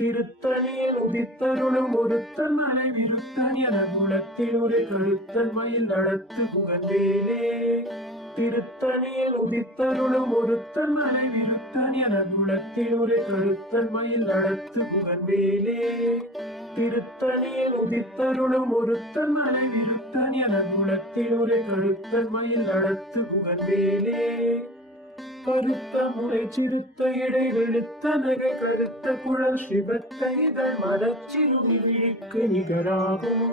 திருத்தணியில் உதித்தருளும் ஒருத்தன் மனை விருத்தன் என குலத்தில் ஒரு கருத்தன் மயில் நடத்து புகழ்வேலே. திருத்தணியில் உதித்தருளும் ஒருத்தன் மனை விருத்தன் என குலத்தில் ஒரு கருத்தன் மயில் நடத்து புகழ்வேலே. திருத்தணியில் உதித்தருளும் ஒருத்தன் மனை விருத்தன் என குலத்தில் ஒரு கருத்தன் மயில் நடத்து புகழ்வேலே. கருத்த முறை சிறுத்த இடை வெளுத்த நகை கருத்த குழல் சிவத்த இதழ் மரச்சிறுமி விழிக்கு நிகராகும்.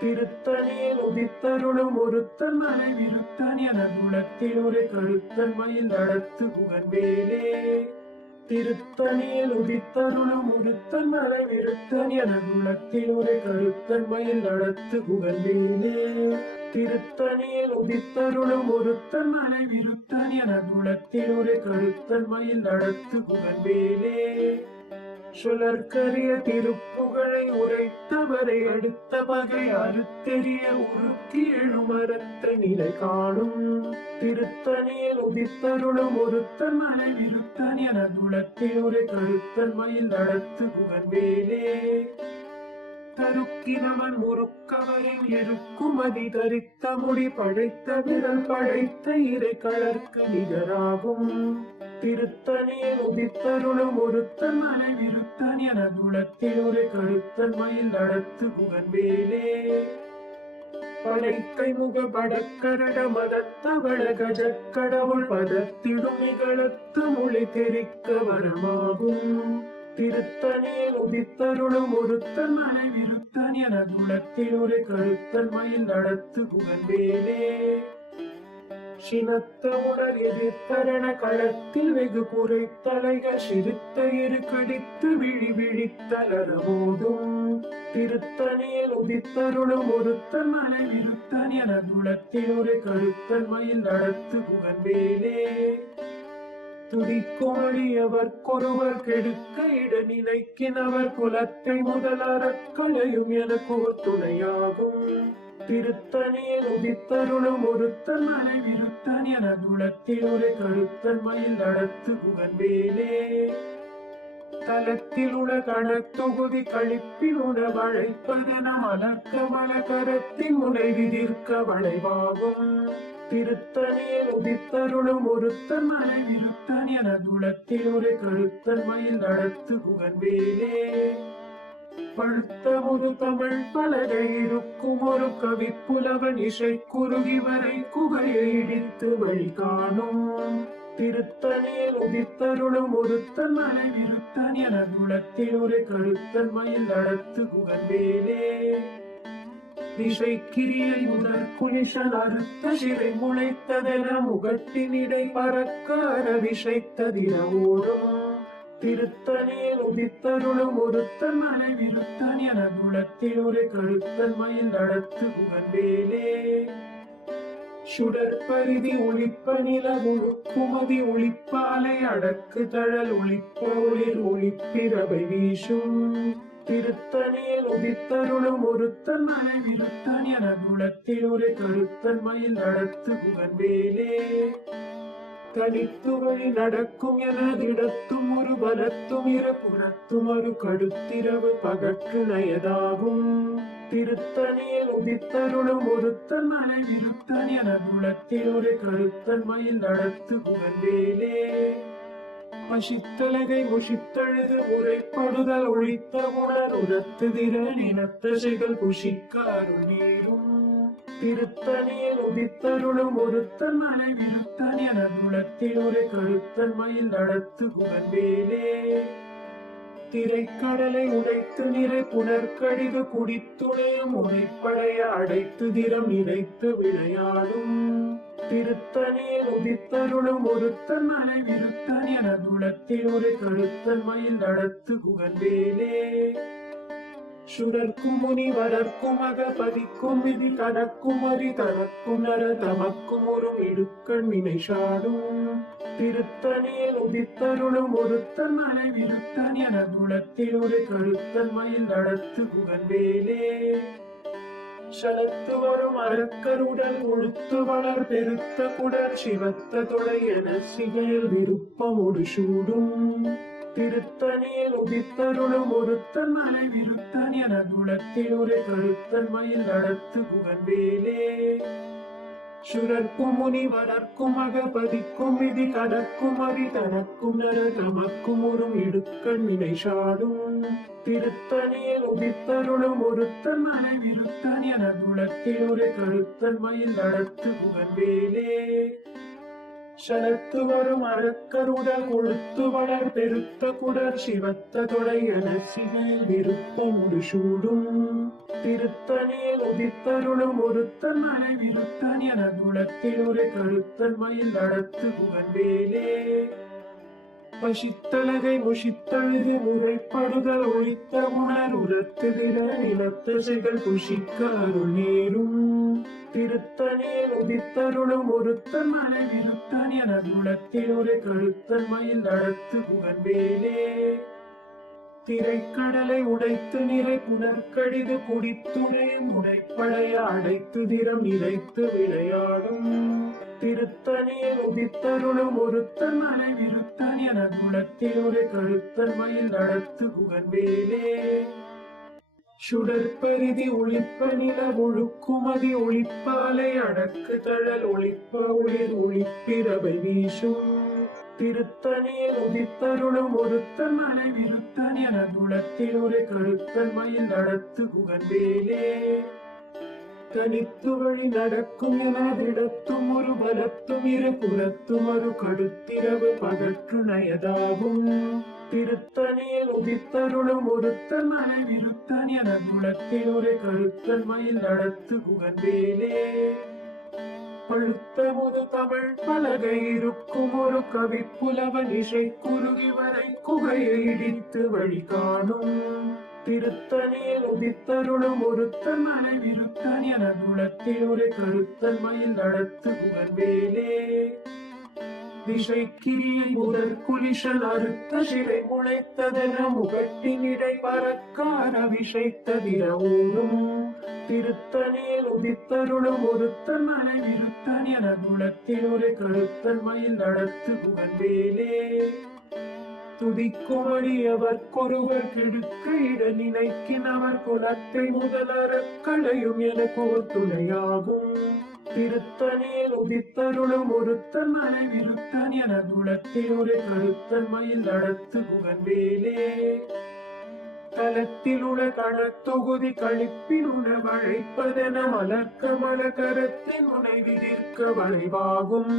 திருத்தணியில் உதித்தருளும் ஒருத்தன் மனை விருத்தன் என குலத்தில் ஒரு கருத்தன் மயில் நடத்து புகழ்வேலே. திருத்தணியில் உதித்தருளும் ஒருத்தன் மனை விருத்தன் என குலத்தில் ஒரு கருத்தன் மயில் நடத்து புகழ்வேலே. திருத்தணியில் உதித்தருளும் ஒருத்தன் மனை விருத்தன் என குலத்தில் ஒரு கருத்தன் மயில் நடத்து புகழ்வேலே. சுழற்கரிய திருப்புகழை உரைத்தவரை அடுத்த வகை அறுத்தெறிய உருக்கி எழுமரத்த நிலை காணும். திருத்தணியில் உதித்தருளும் ஒருத்தன் மனை விருத்தன் என குலத்தில் ஒரு கருத்தன் மயில் நடத்து புகழ்வேலே. தருக்கினவன் முறுக்கவரின் இருக்குமதி தரித்த முடி படைத்த விரல் படைத்த இறை கலர்க்கு நிகராகும். திருத்தணியில் உதித்தருளும் ஒருத்தன் மனை விருத்தன் என குலத்தில் ஒரு கருத்தன் மயில் நடத்து புகழ்வேலே. படைக்கை முக படக்கரட மதத்தவள கஜக்கடவுள் பதத்திடும் நிகழத்து மொழி தெரிக்க வரமாகும். திருத்தணியில் உதித்தருளும் ஒருத்தன் மனை விருத்தன் என குலத்தில் ஒரு கருத்தன் மயில் நடத்து புகழ்வேலே. சினத்த உடல் எதிர்த்தரண களத்தில் வெகு குறைத்தலைக சிறுத்த இரு கடித்து விழி விழித்தலரமோதும். திருத்தணியில் உதித்தருளும் ஒருத்தன் மனை விருத்தன் என குலத்தில் ஒரு கருத்தன் மயில் நடத்து புகழ்வேலே. துதிக்குமடியவர் கொருவர் கெடுக்க இட நினைக்கினவர் குலத்தை முதல் அறக்களையும் எனக்கு ஒரு துணையாகும். திருத்தணியில் உதித்தருளும் ஒருத்தன் மனை விருத்தன் என குலத்தில் ஒரு கருத்தன் மயில் நடத்து புகழ்வேலே. தலத்தில் உட கணத்தொகுதி கழிப்பில் உட வளைப்பதென மலர்க்க வளகரத்தின் முனை விதிர்க்க வளைவாகும். திருத்தணியில் உதித்தருளும் ஒருத்தன் மனை விருத்தன் என குலத்தில் ஒரு கருத்தன் மயில் நடத்து புகழ்வேலே. பழுத்த ஒரு தமிழ் பலகை இருக்கும் ஒரு கவிப்புலவன் இசை குறுகி வரை குகையை இடித்து வழி காணும். திருத்தணியில் உதித்தருளும் ஒருத்தன் மனை விருத்தன் என குலத்தில் ஒரு கருத்தன் மயில் நடத்து புகழ்வேலே. திசைக்கிரியை முதற் குனிஷன் அறுத்த சிறை முளைத்ததென முகட்டினிடை பறக்க அரவிசைத்ததிர ஓடும். திருத்தணியில் உதித்தருளும் ஒருத்தன் மனை விருத்தன் என குலத்தில் ஒரு கருத்தன் மயில் நடத்து புகழ்வேலே. சுடற்பரிதி ஒளிப்ப நில உழுக்குமதி ஒளிப்பாலை அடக்கு தழல் ஒளிப்ப ஒளிர் ஒளிப்பிரவை வீசும். திருத்தணியில் உதித்தருளும் ஒருத்தன் மனை விருத்தன் என குலத்தில் ஒரு கருத்தன் மயில் நடத்து புகழ்வேலே. தனித்து வழி நடக்கும் எனதிடத்தும் ஒரு பலத்தும் இரு புறத்தும் ஒரு கடுத்திரவு பகற்று நயதாகும். திருத்தணியில் உதித்தருளும் ஒருத்தன் மனை விருத்தன் என குலத்தில் ஒரு கருத்தன் மயில் நடத்து புகழ்வேலே. பசித்தலகை முஷித்தழுது உரைப்படுதல் ஒழித்த உணர் உரத்துதிர நினத்த சிகள் புஷிக்க அருள் நீரும். திருத்தணியில் உதித்தருளும் ஒருத்தன் மனை விருத்தன் என குலத்தில் ஒரு கருத்தன் மயில் நடத்து புகழ்வேலே. திரைக்கடலை உடைத்து நிறை புனர்கடிது குடித்துணையும் உரைப்படைய அடைத்து திறம் நினைத்து விளையாடும். திருத்தணியில் உதித்தருளும் ஒருத்தன் மனை விருத்தன் என குலத்தில் ஒரு கருத்தன் மயில் நடத்து புகழ்வேலே. சுடர்க்கும் முனி வளர்க்கும் அக பதிக்கும் விதி கடக்கும் அறி தனக்கும் நர தமக்கும் ஒரு இடுக்கண் வினை சாடும். திருத்தணியில் உதித்தருளும் ஒருத்தன் மனை விருத்தன் என குலத்தில் ஒரு கருத்தன் மயில் நடத்து புகழ்வேலே. சலத்து வரும் அறக்கருடல் உழுத்து வளர் பெருத்த குடர் சிவத்த தொடை என சிகையில் விருப்பம் ஒரு சூடும். திருத்தணியில் உதித்தருளும் ஒருத்தன் மலை விருத்தன் என குலத்தில் ஒரு கருத்தன் மயில் நடத்து குகன்வேலே சுரர்க்கும் முனிவரர்க்கும் அகபதிக்கும் விதி கடக்கும் அரி தனக்கும் நர தமக்கும் ஒரு இடுக்கண் வினை சாடும் திருத்தணியில் உதித்தருளும் ஒருத்தன் மலை விருத்தன் என குலத்தில் ஒரு கருத்தன் மயில் நடத்து குகன்வேலே சலத்து வரும் அறக்கருடல் கொழுத்து வளர் பெருத்த குடர் சிவத்த தொடை என சிகையில் விருப்பம் முடிசூடும் திருத்தணியில் உதித்தருளும் ஒருத்தன் மலை விருத்தன் என குலத்தில் ஒரு கருத்தன் மயில் நடத்து குகன்வேலே பசித்தலகை முஷித்தழுது முறைப்படுதல் ஒழித்த உணர் உரத்துவிட நிலத்த சிகள் புஷிக்க அருள் நேரும் திருத்தணியில் உதித்தருளும் ஒருத்தன் மலை விருத்தன் என குலத்தில் ஒரு கருத்தன் மயில் நடத்து குகன்வேலே திரைக்கடலை உடைத்து நிறை புனற்கடிது குடித்துணையும் உடைப்படைய அடைத்து திறம் நிறைத்து விளையாடும் திருத்தணியில் உதித்தருளும் ஒருத்தன் மலை விருத்தன் என குலத்தில் ஒரு கருத்தன் மயில் நடத்து குகன்வேலே சுடற்பரிதி ஒளிப்ப நில ஒழுக்குமதி ஒளிப்பாலை அடக்கு தழல் ஒளிப்ப ஒளிர் ஒளிப்பிரபை வீசும் திருத்தணியில் உதித்தருளும் ஒருத்தன் மலை விருத்தன் என குலத்தில் ஒரு கருத்தன் மயில் நடத்து குகன்வேலே தனித்து வழி நடக்கும் என விடத்தும் ஒரு பலத்தும் இரு புறத்தும் ஒரு கடுத்திரவு பகற்று நயதாகும் திருத்தணியில் உதித்தருளும் ஒருத்தன் மலை விருத்தன் என குலத்தில் ஒரு கருத்தன் மயில் நடத்து குகன்வேலே பழுத்த முது தமிழ் பலகை இருக்கும் ஒரு கவி புலவன் இசை குறுகி வரை குகையை இடித்து வழி காணும் திருத்தணியில் உதித்தருளும் ஒருத்தன் மலை விருத்தன் என குலத்தில் ஒரு கருத்தன் மயில் நடத்து குகன்வேலே திசைக்கிரியை முதல் குலிஷல் அறுத்த சிலை முளைத்ததென முகட்டின் இடை பறக்கார விஷைத்ததிர ஊரும் திருத்தணியில் உதித்தருளும் ஒருத்தன் மலை விருத்தன் என குலத்தில் ஒரு கருத்தன் மயில் நடத்து குகன்வேலே துதிக்குமடியவர்க்கொருவர் கெடுக்க இட நினைக்கினவர் குலத்தை முதலறக் களையும் எனக்கு ஒரு துணையாகும் திருத்தணியில் உதித்தருளும் ஒருத்தன் மலை விருத்தன் என குலத்தில் ஒரு கருத்தன் மயில் நடத்து குகன்வேலே தலத்தில் உள்ள கணத்தொகுதி கழிப்பில் உண வழைப்பதென மலர்க்க மலகரத்தின் முனை விதிர்க்க வளைவாகும்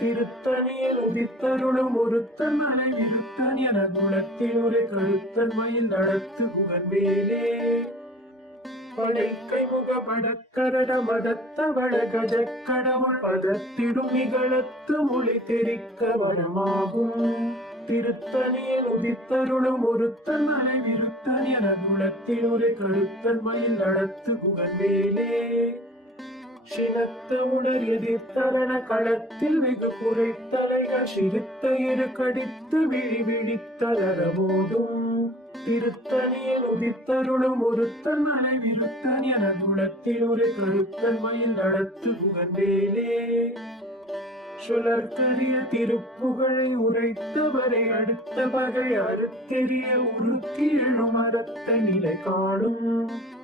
திருத்தணியில் உதித்தருளும் ஒருத்தன் மலை விருத்தன் என குலத்தில் ஒரு கருத்தன் மயில் நடத்து குகன்வேலே படைக்கை முக படக்கரட மடத்த வடகஜ கடவுள் பதத்திடும் நிகழத்து மொழி தெரிக்க வனமாகும் திருத்தணியில் உதித்தருளும் ஒருத்தன் மலை விருத்தன் என குலத்தில் ஒரு கருத்தன் மயில் நடத்து குகன்வேலே சினத்த உணர் எதிர்த்தலன களத்தில் வெகு குறைத்தலைகள் சிறுத்த இரு கடித்து விழி விழித்தளர போதும் திருத்தணியில் உதித்தருளும் ஒருத்தன் மலை விருத்தன் என குலத்தில் ஒரு கருத்தன் மயில் நடத்து குகன்வேலே சுழற்கரிய திருப்புகழை உரைத்தவரை அடுத்த வகை அறுத்தெறிய உருக்கி எழும் அறத்த நிலை காடும்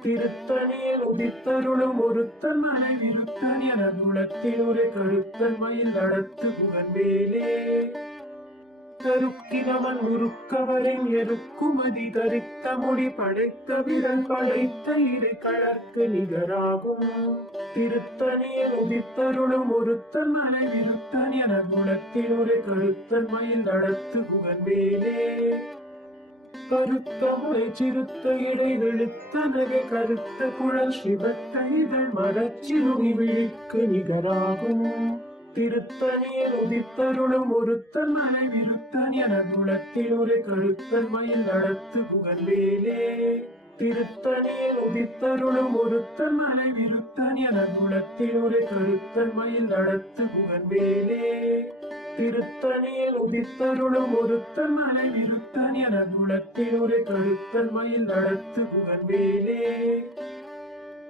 திருத்தணியில் உதித்தருளும் ஒருத்தன் மலை விருத்தன் என குலத்தில் ஒரு கருத்தன் மயில் நடத்து குகன்வேலே கருக்கினவன் உருக்கவரின் எருக்குமதி தரித்த மொழி படைத்த விரல் படைத்த இரு கழற்கு நிகராகும் திருத்தணியில் உதித்தருளும் ஒருத்தன் மலை விருத்தன் என குலத்தில் ஒரு கருத்தன் மயில் நடத்து குகன்வேலே கருத்த முறை சிறுத்த இடை வெளுத்த நகை கருத்த குழல் சிவத்த இதழ் மரச்சிறுமி விழிக்கு நிகராகும் திருத்தணியில் உதித்தருளும் ஒருத்தன் மலை விருத்தன் என குலத்தில் ஒரு கருத்தன் மயில் நடத்து குகன்வேலே திருத்தணியில் உதித்தருளும் ஒருத்தன் மலை விருத்தன் என குலத்தில் ஒரு கருத்தன் மயில் நடத்து குகன்வேலே திருத்தணியில் உதித்தருளும் ஒருத்தன் மலை விருத்தன் என குலத்தில் ஒரு கருத்தன் மயில் நடத்து குகன்வேலே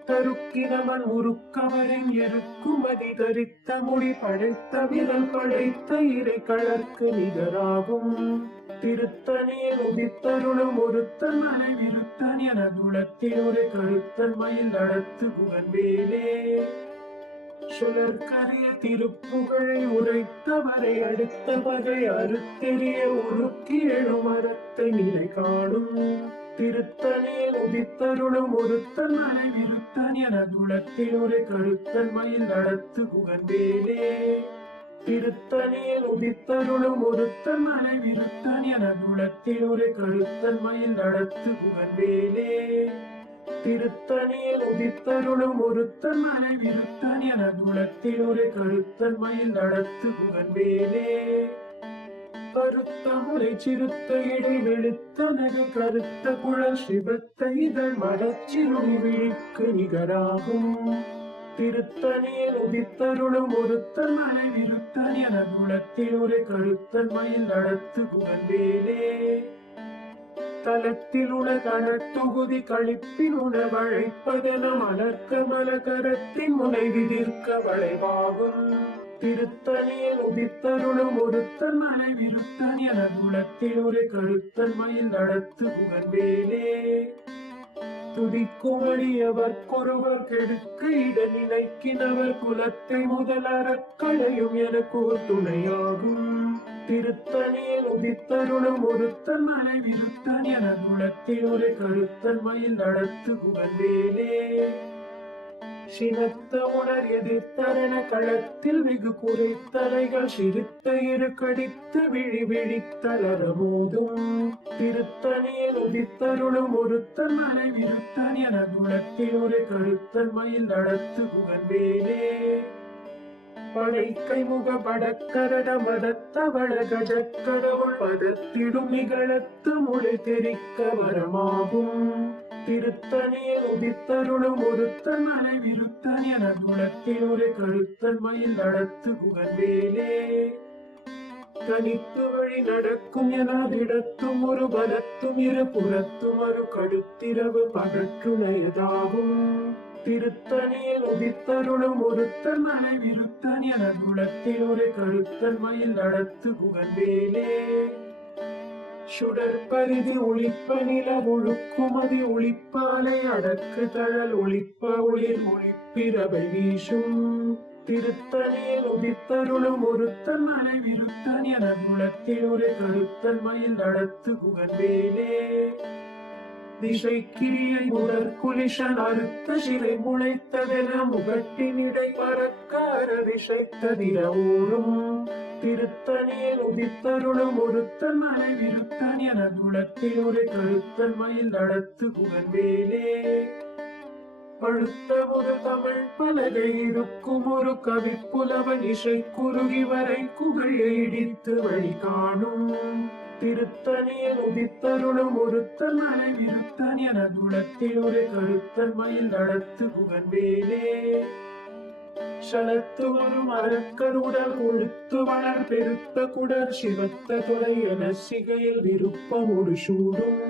தருக்கினவன் உருக்கவரின் எருக்குமதி தரித்த முடி படைத்த விரல் படைத்த இறை கழற்கு நிகராகும் திருத்தணியில் உதித்தருளும் ஒருத்தன் மனை விருத்தன் என துளத்தில் ஒரு கழுத்தன் மயில் நடத்து குகன்வேலே சுழற்கரிய திருப்புகழை உரைத்தவரை அடுத்த வகை அறுத்தெறிய உருக்கி எழுமரத்தை நிலை காணும் திருத்தணியில் உதித்தருளும் ஒருத்தன் மனை விருத்தன் என துளத்தில் ஒரு கழுத்தன் மயில் நடத்து குகன்வேலே திருத்தணியில் உதித்தருளும் ஒருத்தன் மனை விருத்தன் என துளத்தில் ஒரு கழுத்தன் மயில் நடத்து குகன்வேலே திருத்தணியில் உதித்தருளும் ஒருத்தன் மனை விருத்தன் என துளத்தில் ஒரு கழுத்தன் மயில் நடத்து குகன்வேலே கருத்த முறை சிறுத்த இடை வெளுத்த நகை கருத்த குழல் சிவத்த இதழ் மடச்சிறுமி விழிக்கு நிகராகும் திருத்தணியில் உதித்தருளும் ஒருத்தன் மனை விருத்தன் என துளத்தில் ஒரு கழுத்தன் மயில் நடத்து குகன்வேலே தலத்தில் உணகணத்தொகுதி கழிப்பின் உணவழைப்பதென மலர்க்க மலகரத்தின் முனை விதிர்க்க வளைவாகும் திருத்தணியில் உதித்தருளும் ஒருத்தன் மனை விருத்தன் என துளத்தில் ஒரு கழுத்தன் மயில் நடத்து குகன்வேலே துதிக்குமடியவர்க்கொருவர் கெடுக்க இட நினைக்கினவர் குலத்தை முதலறக்களையும் எனக்கு ஒரு துணையாகும் திருத்தணியில் உதித்தருளும் ஒருத்தன் மனை விருத்தன் என துளத்தில் ஒரு கழுத்தன் மயில் நடத்து குகன்வேலே சினத்த உணர் எதிர்த்தரண களத்தில் வெகு குறைத்தலைகள் சிறுத்த இரு கடித்து விழி விழித்தளர போதும் திருத்தணியில் உதித்தருளும் ஒருத்தன் மனை விருத்தன் என துளத்தில் ஒரு கழுத்தன் மயில் நடத்து குகன்வேலே படைக்கை முக படக்கரட மதத்தவள கஜக்கடவுள் பதத்திடும் நிகழத்து முளை தெரிக்க வரமாகும் திருத்தணியில் உதித்தருளும் ஒருத்தன் மனை விருத்தன் என துளத்தில் ஒரு கழுத்தன் மயில் நடத்து குகன்வேலே தனித்து வழி நடக்கும் என விடத்தும் ஒரு பலத்தும் இரு புறத்தும் ஒரு கடுத்திரவு பகற்றுணையதாகும் திருத்தணியில் உதித்தருளும் ஒருத்தன் மனை விருத்தன் என துளத்தில் ஒரு கழுத்தன் மயில் நடத்து குகன்வேலே சுடற்பரிதி ஒளிப்ப நில ஒழுக்குமதி ஒளிப்பாலை அடக்கு தழல் ஒளிப்ப ஒளிர் ஒளிப்பிரவை வீசும் திருத்தணியில் உதித்தருளும் ஒருத்தன் மனை விருத்தன் என துளத்தில் ஒரு கழுத்தன் மயில் நடத்து குகன்வேலே திசைக்கிரியை முதற்குலிஷன் அறுத்த சிலை முளைத்ததென முகட்டினிடை பறக்கார திசைத்ததிர ஓடும் திருத்தணியில் உதித்தருளும் ஒருத்தன் மனை விருத்தன் என துளத்தில் ஒரு கழுத்தன் மயில் நடத்து குகன்வேலே பழுத்த ஒரு தமிழ் பலகை இருக்கும் ஒரு கவி புலவன் இசை குறுகி வரை குகையை இடித்து வழி காணும் திருத்தணியில் உதித்தருளும் ஒருத்தன் மனை விருத்தன் என துளத்தில் ஒரு கழுத்தன் மயில் நடத்து குகன்வேலே சலத்து ஒரு மரக்கருடல் கொழுத்து வளர் பெருத்த குடர் சிவத்த துறை என சிகையில் விருப்பம் ஒரு சூடும்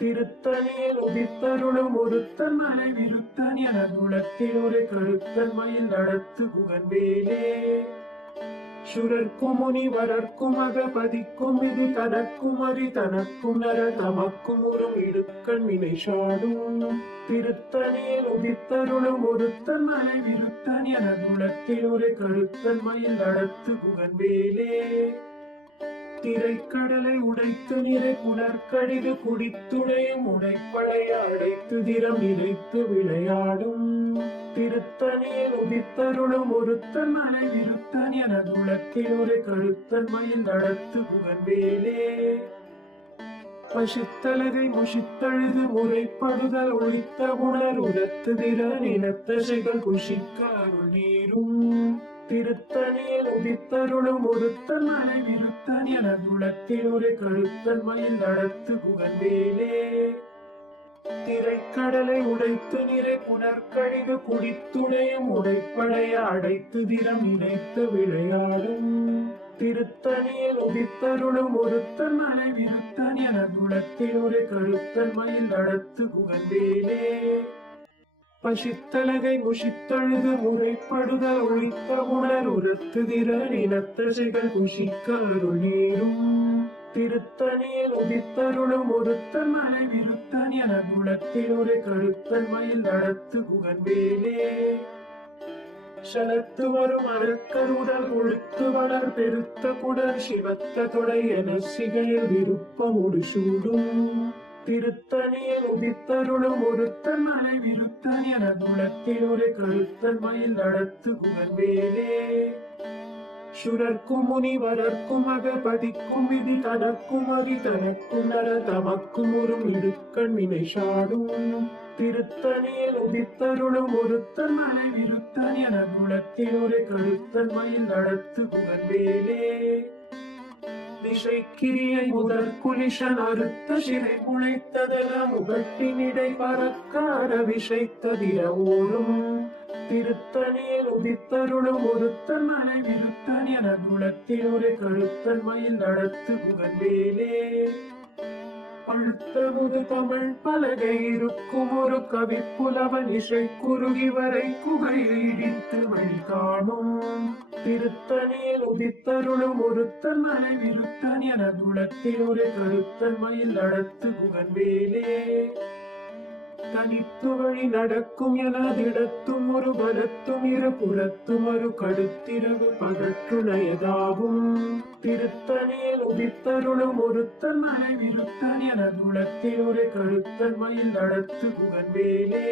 திருத்தணியில் உதித்தருளும் ஒருத்தன் மனை விருத்தன் என துளத்தில் ஒரு கழுத்தன் மயில் நடத்து குகன்வேலே சுரர்க்கும் முனிவரர்க்கும் அகபதிக்கும் இது தனக்கும் அறி தனக்கும் நர தமக்கும் ஒரு இடுக்கண் வினை சாடும் திருத்தணியில் உதித்தருளும் ஒருத்தன் மனை விருத்தன் என துளத்தில் ஒரு கழுத்தன் மயில் நடத்து குகன்வேலே திரைக்கடலை உடைத்து நிறை புனர்கடிது குடித்துணையும் உடைப்படைய அடைத்து திறம் இறைத்து விளையாடும் திருத்தணியில் உதித்தருளும் ஒருத்தன் மனை விருத்தன் என துளத்தில் ஒரு கழுத்தன் மயில் நடத்து குகன்வேலே பசுத்தலகை முஷித்தழுது முறைப்படுதல் ஒழித்த உணர் உரத்து திறன் இனத்தசைகள் குஷிக்க அருள் நீரும் திருத்தணியில் உதித்தருளும் ஒருத்தன் மனை விருத்தன் என துளத்தில் ஒரு கழுத்தன் மயில் நடத்து குகன்வேலே திரைக்கடலை உடைத்து நிறை புனர்கழிவு குடித்துணையும் உடைப்படைய அடைத்து திறம் இணைத்து விளையாடும் திருத்தணியில் உதித்தருளும் ஒருத்தன் மனை விருத்தன் என துளத்தில் ஒரு கழுத்தன் மயில் நடத்து குகன்வேலே பசித்தலகை முஷித்தழுது முறைப்படுதல் ஒழித்த உணர் உரத்துதிர இனத்தசைகள் குஷிக்க அருள் நேரும் திருத்தணியில் உதித்தருளும் ஒருத்தன் மலை விருத்தன் என குலத்தில் ஒரு கருத்தன் மயில் நடத்து குகன் வேலே சலத்து வரும் அறக்கருடல் கொழுத்து வளர் பெருத்த குடர் சிவத்த தொடை என சிகையில் விருப்பம் முடிசூடும் திருத்தணியில் உதித்தருளும் ஒருத்தன் மலை விருத்தன் என குலத்தில் ஒரு கருத்தன் மயில் நடத்து குகன் வேலே சுரர்க்கும் முனிவரர்க்கும் அகபதிக்கும் விதி தனக்கும் அதி தனக்கும் நர தமக்கும் ஒரு இடுக்கண் வினை சாடும் திருத்தணியில் உதித்தருளும் ஒருத்தன் மலை விருத்தன் என குலத்தில் ஒரு கருத்தன் மயில் நடத்து குகன் வேலே திசைக்கிரியை முதற் குலிஷன் அறுத்த சிறை முளைத்ததென முகட்டினிடை பறக்கார விஷைத்ததிர ஓடும் திருத்தணியில் உதித்தருளும் ஒருத்தன் மலை விருத்தன் என குலத்தில் ஒரு கருத்தன் மயில் நடத்து குகன் வேலே பழுத்தமுது தமிழ் பலகை இருக்கும் ஒரு கவி புலவன் இசை குறுகி வரை குகையை இடித்து வழி காணும் திருத்தணியில் உதித்தருளும் ஒருத்தன் மலை விருத்தன் என குலத்தில் ஒரு கருத்தன் மயில் நடத்து குகன் வேலே தனித்து வழி நடக்கும் எனதிடத்தும் ஒரு பலத்தும் இரு புறத்தும் ஒரு கடுத்திரவு பகற்றுணையதாகும் திருத்தணியில் உதித்தருளும் ஒருத்தன் மலை விருத்தன் என குலத்தில் ஒரு கருத்தன் மயில் நடத்து குகன் வேலே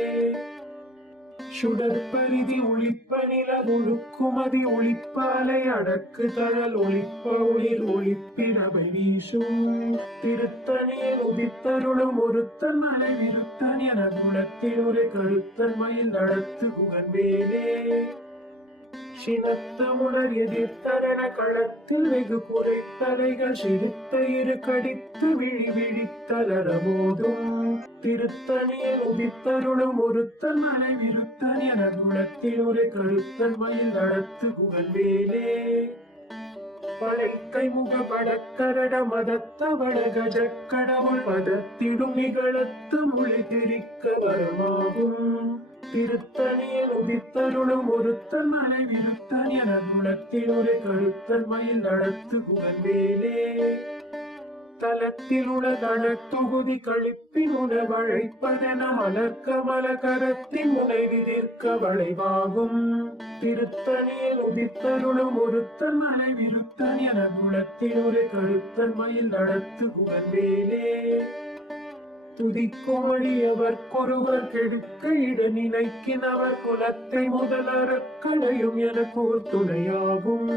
சுடற்பரிதி ஒளிப்ப நில ஒழுக்குமதி ஒளிப்பாலை அடக்கு தழல் ஒளிப்ப ஒளிர் ஒளிப்பிடவை வீசும் திருத்தணியில் உதித்தருளும் ஒருத்தன் மலை விருத்தன் என குலத்தில் ஒரு கருத்தன் மயில் நடத்து குகன் வேலே சினத்த உணர் எதிர்த்தரன களத்தில் வெகு குறைத்தலைகள் சிறுத்த இரு கடித்து விழி விழித்தலர போதும் திருத்தணியில் உதித்தருளும் ஒருத்தன் மலை விருத்தன் என குலத்தில் ஒரு கருத்தன் மயில் நடத்து குகன் வேலே படைக்கை முக படக்கரட மதத்தவள கஜக்கடவுள் பதத்திடும் நிகழத்து மொழி திரிக்க வரமாகும் திருத்தணியில் உதித்தருளும் ஒருத்தன் மலை விருத்தன் என குலத்தில் ஒரு கருத்தன் மயில் நடத்து குகன் வேலே தலத்தில் உள்ள தனத்தொகுதி கழிப்பின் உணவழைப்பதென மலர்க்க மலகரத்தின் முனை விதிர்க்க வளைவாகும் திருத்தணியில் உதித்தருளும் ஒருத்தன் மலை விருத்தன் என குலத்தில் ஒரு கருத்தன் மயில் நடத்து குகன் வேலே துதிக்குமடியவர் கொருவர் கெடுக்க இட நினைக்கினவர் குலத்தை முதலறக்களையும் எனக்கு ஒரு துணையாகும்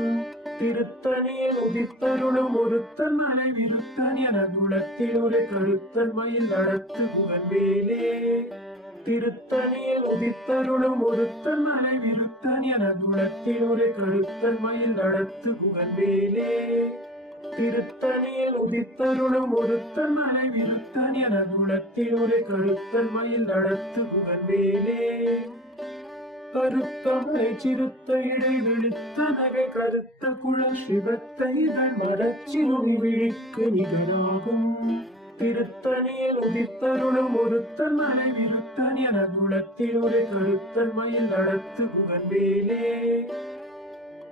திருத்தணியில் உதித்தருளும் ஒருத்தன் மலை விருத்தன் என குலத்தில் ஒரு கருத்தன் மயில் நடத்து குகன் வேலே திருத்தணியில் உதித்தருளும் ஒருத்தன் மலை விருத்தன் என குலத்தில் ஒரு கருத்தன் மயில் நடத்து குகன் வேலே திருத்தணியில் உதித்தருளும் ஒருத்தன் மலை விருத்தன் என குலத்தில் ஒரு கருத்தன் மயில் நடத்து குகன் வேலே கருத்தமலை சிறுத்த இடை விழுத்த நகை கருத்த குழல் சிவத்தை இதழ் மடச்சிறுமி விழிக்கு நிகராகும் திருத்தணியில் உதித்தருளும் ஒருத்தன் மலை விருத்தன் என குலத்தில் ஒரு கருத்தன் மயில் நடத்து குகன் வேலே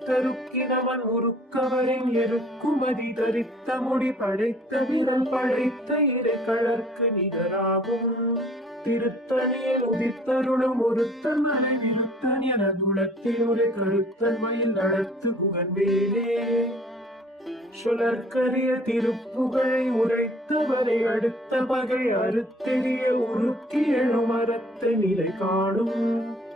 கருக்கினவன் உருக்கவரின் எருக்குமதி தரித்த முடி படைத்த விரல் படைத்த இரு கலர்க்கு நிகராகும் திருத்தணியில் உதித்தருளும் ஒருத்தன் மலை விருத்தன் என குலத்தில் ஒரு கருத்தன் மயில் நடத்து குகன் வேலே சுழற்கரிய திருப்புகழை உரைத்தவரை அடுத்த பகை அறுத்தெறிய உருக்கி எழும் அறத்தை நிலை காணும்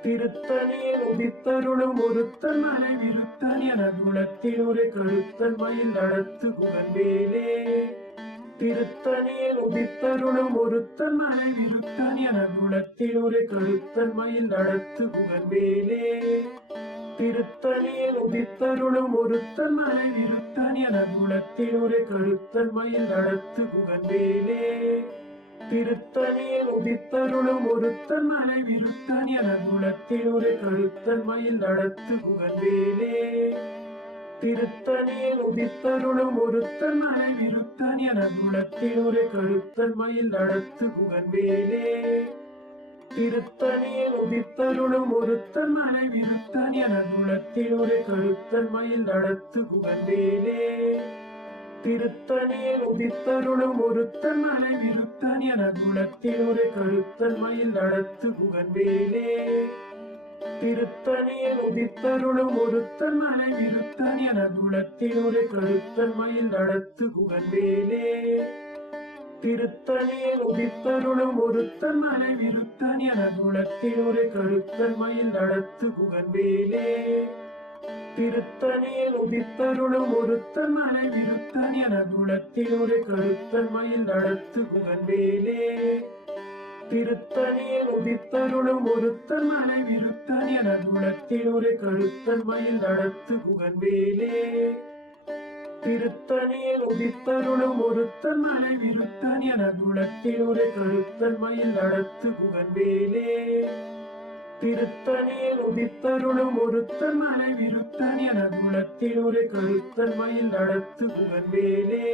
திருத்தணியில் உதித்தருளும் ஒருத்தன் மலை விருத்தன் என குலத்தில் ஒரு கருத்தன் மயில் நடத்து குகன் வேலே திருத்தணியில் உதித்தருளும் ஒருத்தன் மலை விருத்தன் என குலத்தில் ஒரு கருத்தன் மயில் நடத்து குகன் வேலே திருத்தணியில் உதித்தருளும் ஒருத்தன் மலை விருத்தன் என குலத்தில் ஒரு கருத்தன் மயில் நடத்து குகன் வேலே திருத்தணியில் உதித்தருளும் ஒருத்தன் மலை விருத்தன் என குலத்தில் ஒரு கருத்தன் மயில் நடத்து குகன் வேலே திருத்தணியில் உதித்தருளும் ஒருத்தன் மலை விருத்தன் என குலத்தில் ஒரு கருத்தன் மயில் நடத்து குகன் வேலே திருத்தணியில் உதித்தருளும் ஒருத்தன் மனை விருத்தன் என குலத்தில் ஒரு கருத்தன் மயில் நடத்து குகந்தேலே. திருத்தணியில் உதித்தருளும் ஒருத்தன் மனை விருத்தன் என குலத்தில் ஒரு கருத்தன் மயில் நடத்து குகந்தேலே. திருத்தணியில் உதித்தருளும் ஒருத்தன் மனை விருத்தன் என குலத்தில் ஒரு கருத்தன் மயில் நடத்து குகந்தேலே. திருத்தணியில் உதித்தருளும் ஒருத்தன் மனை விருத்தன் என குலத்தில் ஒரு கருத்தன் மயில் நடத்து குகந்தேலே. திருத்தணியில் உதித்தருளும் ஒருத்தன் மனை விருத்தன் என குலத்தில் ஒரு கருத்தன் மயில் நடத்து குகந்தேலே. திருத்தணியில் உதித்தருளும் ஒருத்தன் மனை விருத்தன் என குலத்தில் ஒரு கருத்தன் மயில் நடத்து குகந்தேலே. திருத்தணியில் உதித்தருளும் ஒருத்தன் மனை விருத்தன் என குலத்தில் ஒரு கருத்தன் மயில் நடத்து குகந்தேலே. திருத்தணியில் உதித்தருளும் ஒருத்தன் மனை விருத்தன் என குலத்தில் ஒரு கருத்தன் மயில் நடத்து குகந்தேலே.